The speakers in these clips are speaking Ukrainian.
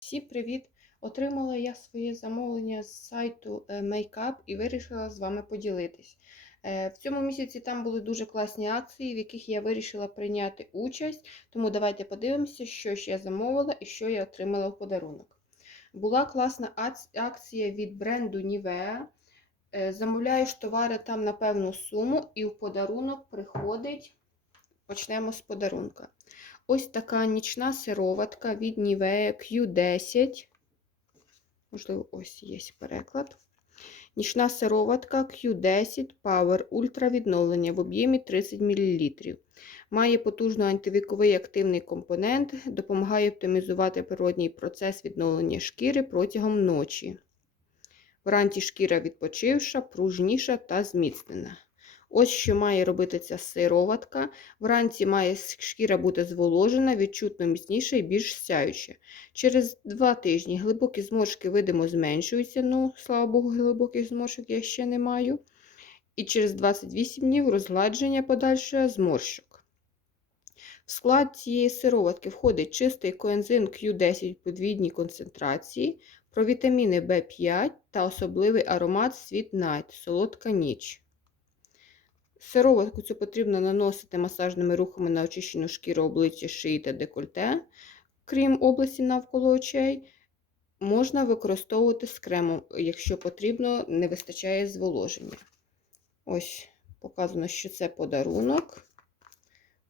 Всім привіт! Отримала я своє замовлення з сайту е, Makeup і вирішила з вами поділитись. Е, В цьому місяці там були дуже класні акції, в яких я вирішила прийняти участь. Тому давайте подивимося, що ж я замовила і що я отримала в подарунок. Була класна акція від бренду Nivea. Е, Замовляєш товари там на певну суму, і в подарунок приходить. Почнемо з подарунка. Ось така нічна сироватка від Nivea Q10. Можливо, ось є переклад. Нічна сироватка Q10 Power Ultra відновлення в об'ємі 30 мл. Має потужно антивіковий активний компонент, допомагає оптимізувати природній процес відновлення шкіри протягом ночі. Вранці шкіра відпочивша, пружніша та зміцнена. Ось що має робити ця сироватка. Вранці має шкіра бути зволожена, відчутно міцніша і більш сяюча. Через два тижні глибокі зморшки видимо зменшуються, ну, слава Богу, глибоких зморшок я ще не маю. І через 28 днів розгладження подальше зморшок. В склад цієї сироватки входить чистий коензим Q10 в подвійній концентрації, провітаміни В5 та особливий аромат Sweet Night солодка ніч. Сироватку цю потрібно наносити масажними рухами на очищену шкіру обличчя, шиї та декольте, крім області навколо очей. Можна використовувати з кремом, якщо потрібно, не вистачає зволоження. Ось показано, що це подарунок.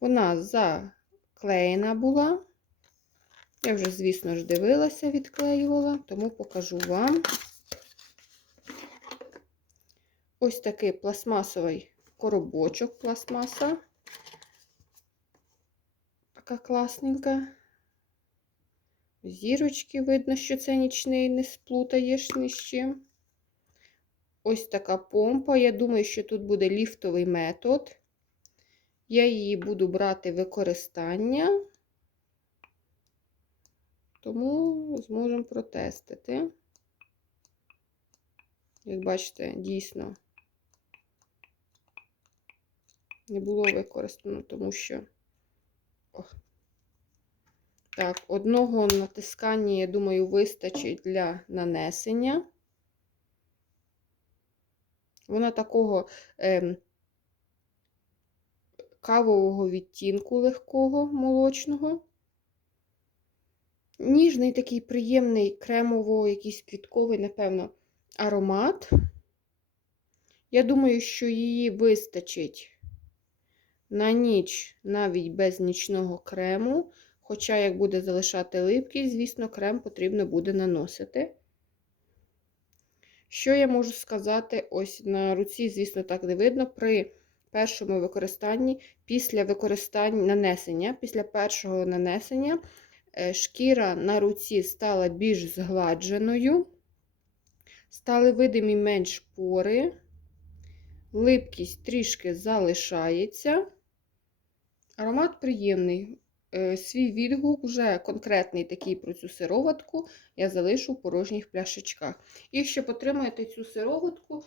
Вона заклеєна була. Я вже, звісно ж, дивилася, відклеювала, тому покажу вам. Ось такий пластмасовий коробочок пластмаса. Така класненька. Зірочки видно, що це нічний, не сплутаєш ні з чим. Ось така помпа. Я думаю, що тут буде ліфтовий метод. Я її буду брати використання, тому зможемо протестити. Як бачите, дійсно не було використано, тому що. Ох. Так, одного натискання, я думаю, вистачить для нанесення. Вона такого е, кавового відтінку легкого, молочного. Ніжний такий приємний кремово, якийсь квітковий, напевно, аромат. Я думаю, що її вистачить на ніч навіть без нічного крему. Хоча, як буде залишати липкість, звісно, крем потрібно буде наносити. Що я можу сказати? Ось на руці, звісно, так не видно. При першому використанні, після використання нанесення, після першого нанесення, шкіра на руці стала більш згладженою, стали видимі менш пори, липкість трішки залишається. Аромат приємний. Свій відгук вже конкретний такий про цю сироватку я залишу в порожніх пляшечках. І щоб отримати цю сироватку,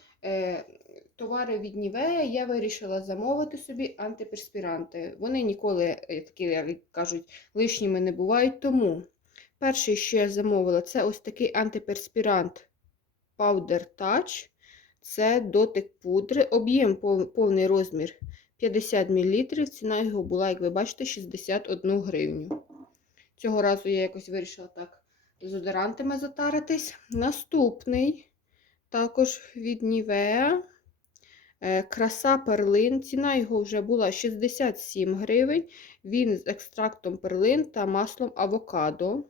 товари від Nivea я вирішила замовити собі антиперспіранти. Вони ніколи, такі, як кажуть, лишніми не бувають. Тому перший, що я замовила, це ось такий антиперспірант Powder Touch. Це дотик пудри, об'єм повний розмір 50 мл. Ціна його була, як ви бачите, 61 гривню. Цього разу я якось вирішила так з одорантами затаритись. Наступний, також від Nivea. Краса перлин. Ціна його вже була 67 гривень. Він з екстрактом перлин та маслом авокадо.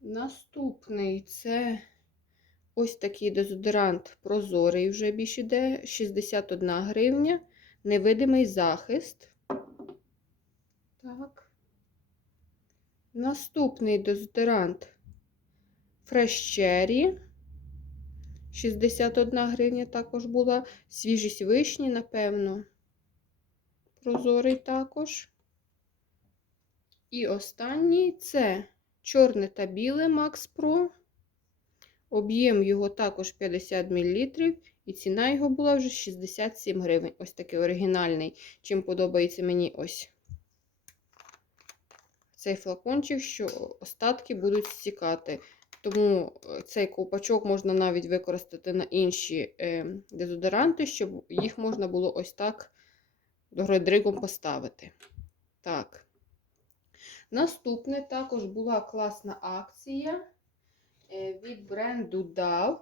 Наступний це ось такий дезодорант прозорий вже більш іде, 61 гривня, невидимий захист. Так. Наступний дезодорант Cherry. 61 гривня також була. Свіжість вишні, напевно. Прозорий також. І останній це чорне та біле Max Pro. Об'єм його також 50 мл, і ціна його була вже 67 гривень. Ось такий оригінальний. Чим подобається мені ось цей флакончик, що остатки будуть стікати. Тому е, цей ковпачок можна навіть використати на інші е, дезодоранти, щоб їх можна було ось так догродригом поставити. Так. Наступне також була класна акція від бренду DAW.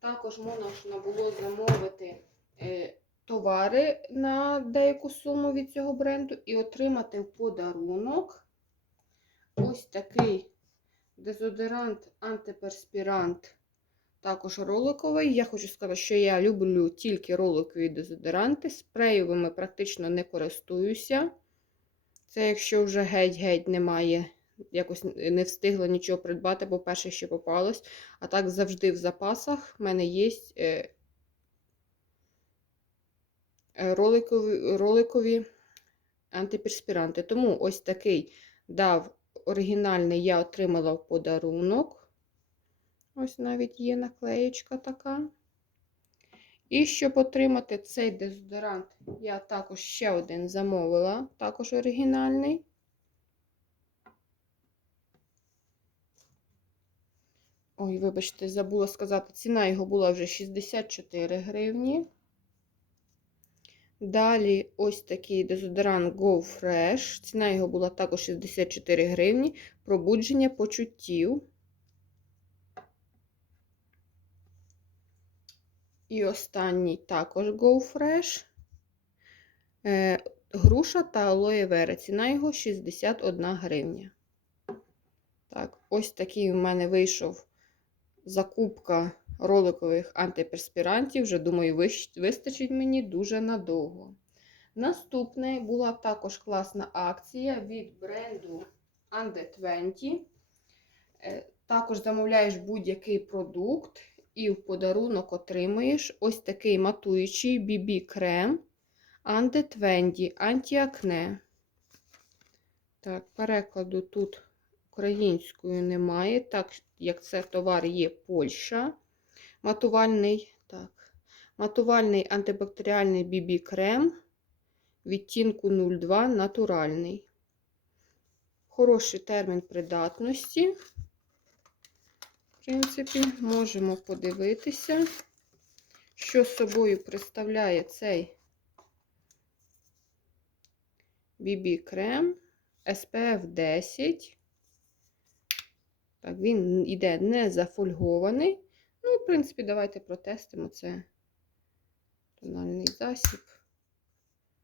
Також можна було замовити е, товари на деяку суму від цього бренду і отримати в подарунок ось такий дезодорант, антиперспірант, також роликовий. Я хочу сказати, що я люблю тільки роликові дезодоранти. Спреєвими практично не користуюся. Це якщо вже геть-геть немає, якось не встигла нічого придбати, бо перше ще попалось. А так завжди в запасах в мене є е, е, роликові, роликові антиперспіранти. Тому ось такий дав оригінальний я отримала в подарунок. Ось навіть є наклеєчка така. І щоб отримати цей дезодорант, я також ще один замовила, також оригінальний. Ой, вибачте, забула сказати, ціна його була вже 64 гривні. Далі ось такий дезодорант Go Fresh. Ціна його була також 64 гривні. Пробудження почуттів. І останній також Go Fresh. Е, груша та алоє вера. Ціна його 61 гривня. Так, ось такий у мене вийшов закупка роликових антиперспірантів. Вже, думаю, вистачить мені дуже надовго. Наступне була також класна акція від бренду Under 20. Е, Також замовляєш будь-який продукт і в подарунок отримуєш ось такий матуючий BB-крем Under 20 антіакне. Так, перекладу тут українською немає, так як це товар є Польща. Матувальний, так, матувальний антибактеріальний BB-крем відтінку 02 натуральний. Хороший термін придатності. В принципі, можемо подивитися, що собою представляє цей BB-крем SPF 10. Так, він йде не зафольгований. Ну, в принципі, давайте протестимо це тональний засіб.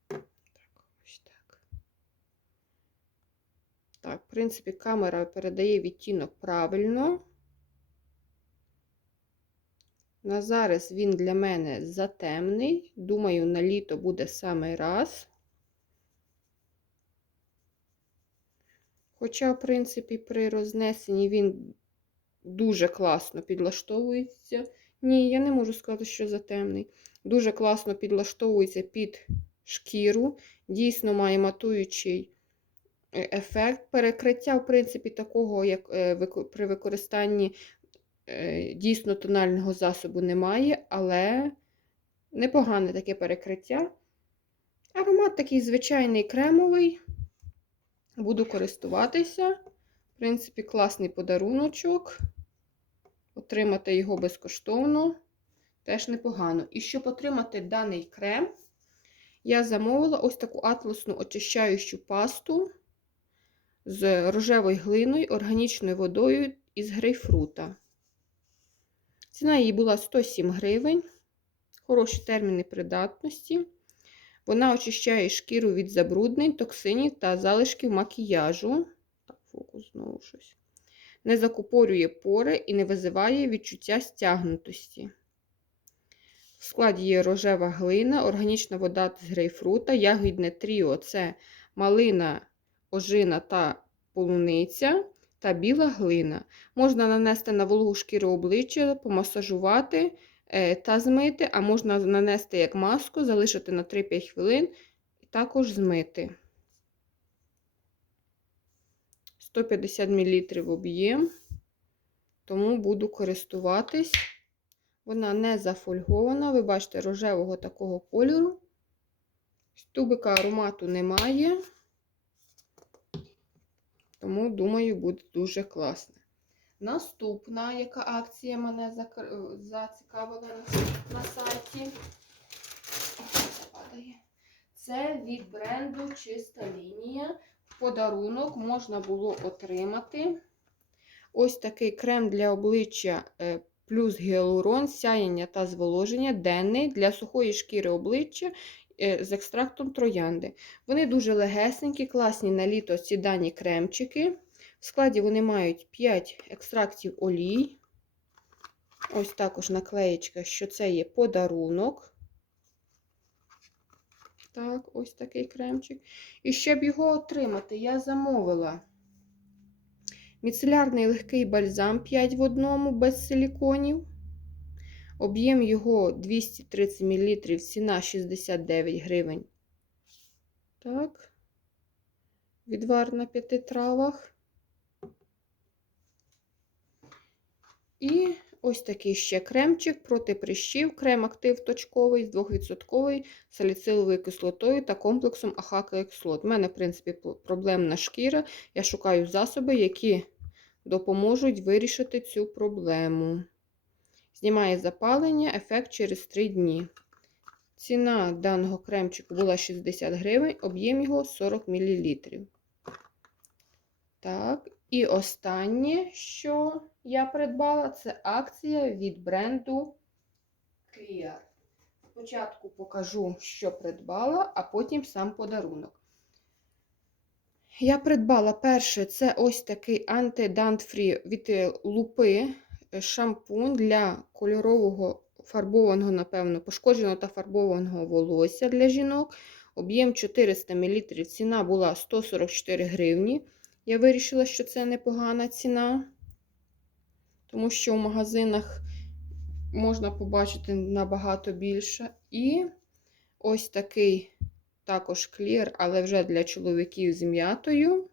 Так, ось так. Так, в принципі, камера передає відтінок правильно. На зараз він для мене затемний. Думаю, на літо буде саме раз. Хоча, в принципі, при рознесенні він дуже класно підлаштовується. Ні, я не можу сказати, що затемний. Дуже класно підлаштовується під шкіру. Дійсно має матуючий е, ефект. Перекриття, в принципі, такого, як е, при використанні е, дійсно тонального засобу немає, але непогане таке перекриття. Аромат такий звичайний кремовий. Буду користуватися. В принципі, класний подаруночок. Отримати його безкоштовно теж непогано. І щоб отримати даний крем, я замовила ось таку атласну очищаючу пасту з рожевою глиною, органічною водою із грейпфрута. Ціна її була 107 гривень. Хороші терміни придатності. Вона очищає шкіру від забруднень, токсинів та залишків макіяжу. Так, фокус знову щось. Не закупорює пори і не визиває відчуття стягнутості. В складі є рожева глина, органічна вода з грейпфрута, ягідне тріо це малина, ожина та полуниця та біла глина. Можна нанести на вологу шкіру обличчя, помасажувати. Е, та змити, а можна нанести як маску, залишити на 3-5 хвилин і також змити. 150 мл об'єм, тому буду користуватись. Вона не зафольгована, ви бачите, рожевого такого кольору. Тубика аромату немає. Тому, думаю, буде дуже класно. Наступна, яка акція мене зацікавила на, сайті. Це від бренду Чиста лінія. Подарунок можна було отримати ось такий крем для обличчя е, плюс гіалурон, сяєння та зволоження денний для сухої шкіри обличчя е, з екстрактом троянди. Вони дуже легесенькі, класні на літо ці дані кремчики. В складі вони мають 5 екстрактів олій. Ось також наклеєчка, що це є подарунок. Так, ось такий кремчик. І щоб його отримати, я замовила міцелярний легкий бальзам 5 в одному без силіконів. Об'єм його 230 мл, ціна 69 гривень. Так. Відвар на п'яти травах. І ось такий ще кремчик проти прищів. Крем актив точковий з 2% саліциловою кислотою та комплексом ахака кислот. У мене, в принципі, проблемна шкіра. Я шукаю засоби, які допоможуть вирішити цю проблему. Знімає запалення, ефект через 3 дні. Ціна даного кремчику була 60 гривень, об'єм його 40 мл. Так, і останнє, що я придбала, це акція від бренду Clear. Спочатку покажу, що придбала, а потім сам подарунок. Я придбала перше це ось такий анти-дант-фрі від лупи шампунь для кольорового фарбованого, напевно, пошкодженого та фарбованого волосся для жінок. Об'єм 400 мл. Ціна була 144 гривні. Я вирішила, що це непогана ціна, тому що в магазинах можна побачити набагато більше. І ось такий також клір, але вже для чоловіків з м'ятою.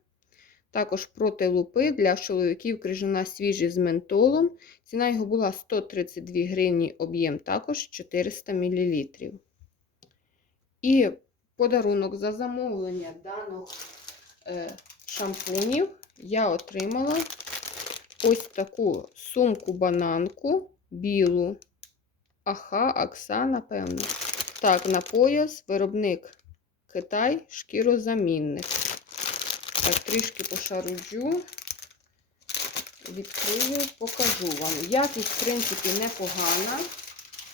Також проти лупи для чоловіків крижана свіжий з ментолом. Ціна його була 132 гривні, об'єм також 400 мл. І подарунок за замовлення даних е, шампунів я отримала ось таку сумку-бананку білу. Аха, Акса, напевно. Так, на пояс, виробник Китай, шкірозамінник. Так, трішки пошаруджу, відкрию, покажу вам. Якість, в принципі, непогана.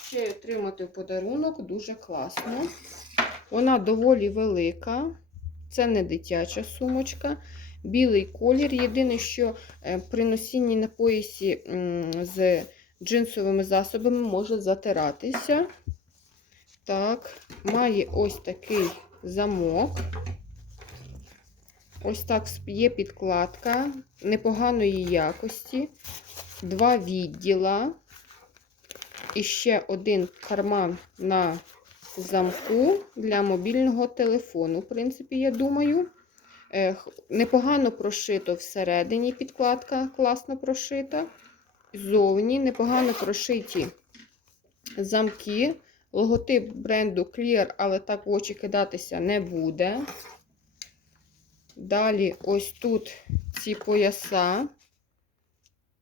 Ще отримати в подарунок дуже класно. Вона доволі велика. Це не дитяча сумочка. Білий колір. Єдине, що е, при носінні на поясі з джинсовими засобами може затиратися. Так, має ось такий замок. Ось так є підкладка непоганої якості, два відділа. І ще один карман на замку для мобільного телефону. В принципі, я думаю, непогано прошито всередині підкладка, класно прошита. Зовні непогано прошиті замки. Логотип бренду Clear, але так в очі кидатися не буде. Далі, ось тут ці пояса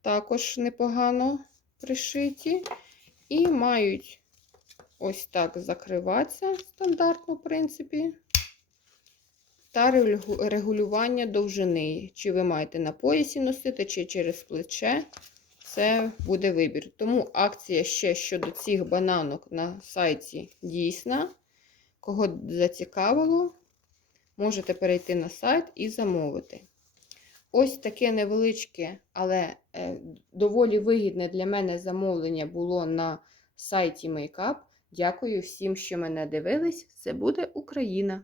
також непогано пришиті. І мають ось так закриватися стандартно, в принципі. Та регулювання довжини. Чи ви маєте на поясі носити, чи через плече. Це буде вибір. Тому акція ще щодо цих бананок на сайті дійсна. Кого зацікавило, можете перейти на сайт і замовити. Ось таке невеличке, але е, доволі вигідне для мене замовлення було на сайті Makeup. Дякую всім, що мене дивились. Це буде Україна!